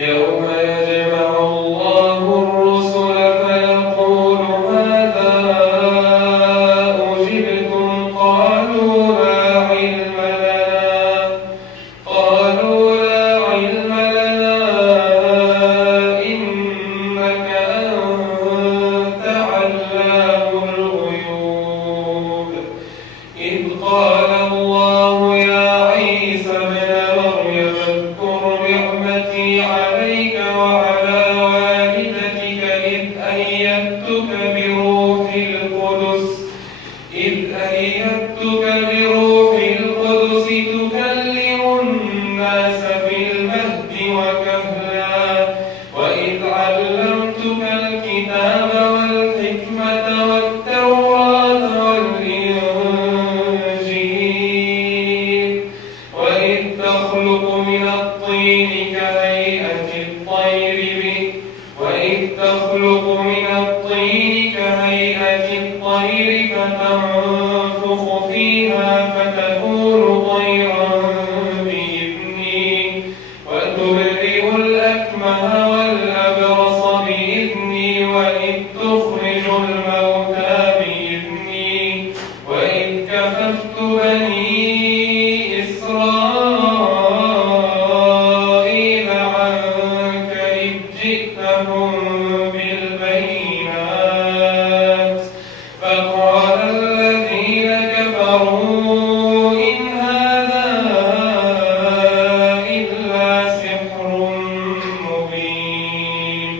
يوم يجمع الله الرسل فيقول ماذا أجبتم قالوا لا علم لنا إنك أنت علام الغيوب إذ قال الله يا عيسى ابن مريم اذكر نعمتي عليك وعلى والدتك إذ أيدتك بروح القدس تكلم الناس في المهد وكهلا وإذ علمتك الكتاب والحكمة والتوراة والإنجيل وإذ تخلق من الطين كهيئة الطير فتنفخ فيها فتكون طيرا بإذني وتبرئ الأكمه والأبرص بإذني وإذ تخرج الموتى بإذني وإذ كففت بني إسرائيل عنك إذ جئتهم بالبينات فقال الذين كفروا إن هذا إلا سحر مبين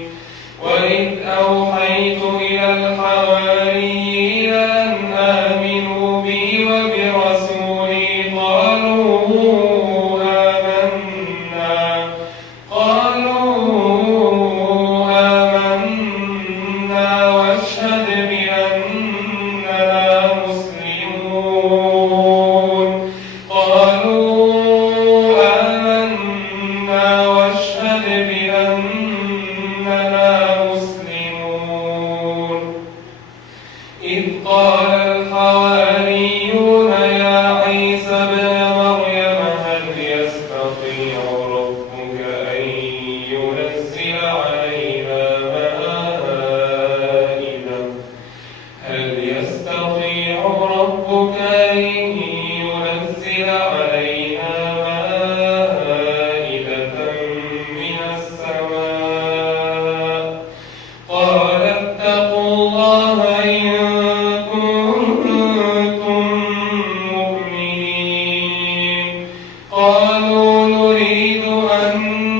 وإذ أوحيت إلى الحواريين أن آمنوا بي وبرسولي قالوا آمنا واشهد بأننا مسلمون إذ قال الحواريون يا عيسى ابن مريم هل يستطيع ربك أن ينزل علينا مائدة من السماء قال اتقوا الله إن كنتم مؤمنين قالوا نريد أن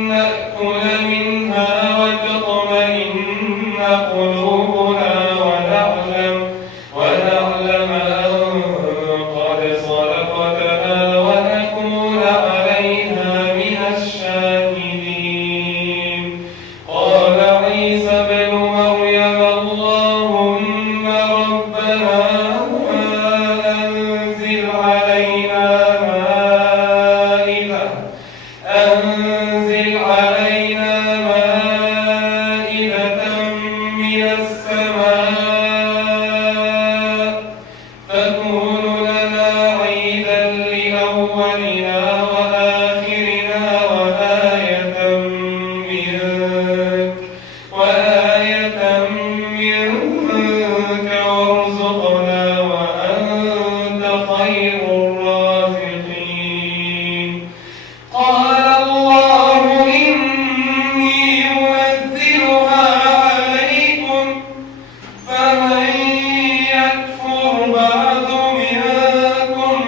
نأكل منها وتطمئن قلوبنا ونعلم أن قد صدقتنا ونكون عليها من الشاهدين قال عيسى ابن مريم اللهم ربنا أنزل علينا مائدة من السماء تكون لنا عيدا لأولنا وآخرنا وآية منك وارزقنا وأنت خير الرازقين قال الله إني منزلها عليكم فمن يكفر بعد منكم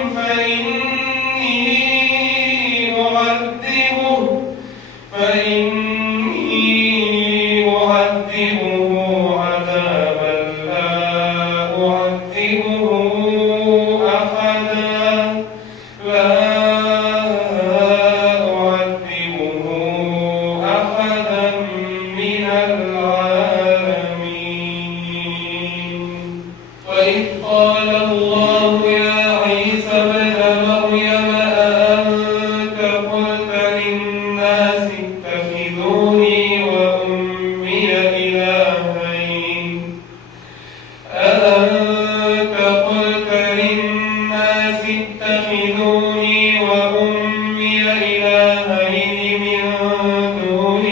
فإني أعذبه عذابا لا أعذبه أحدا من العالمين وإذ قال الله يا عيسى ابن مريم أأنت قلت للناس اتخذوني وأمي إلهين من دون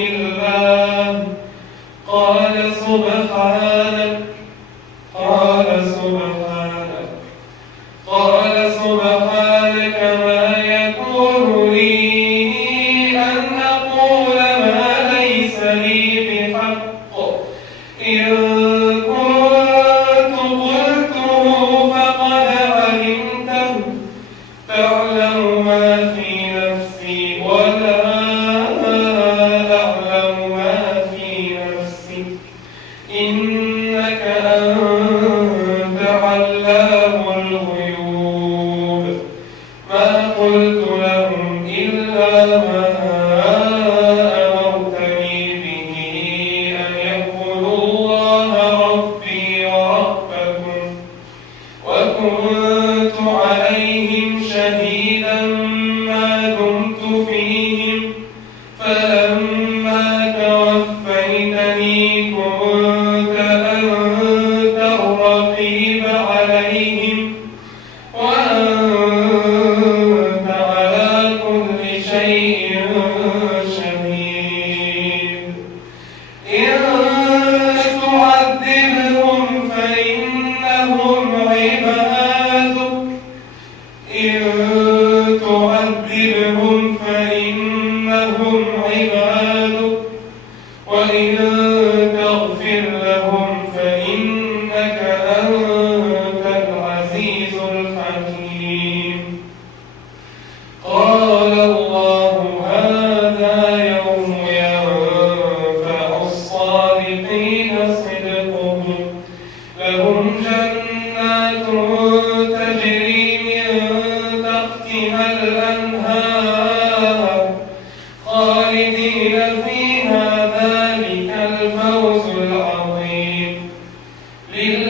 لله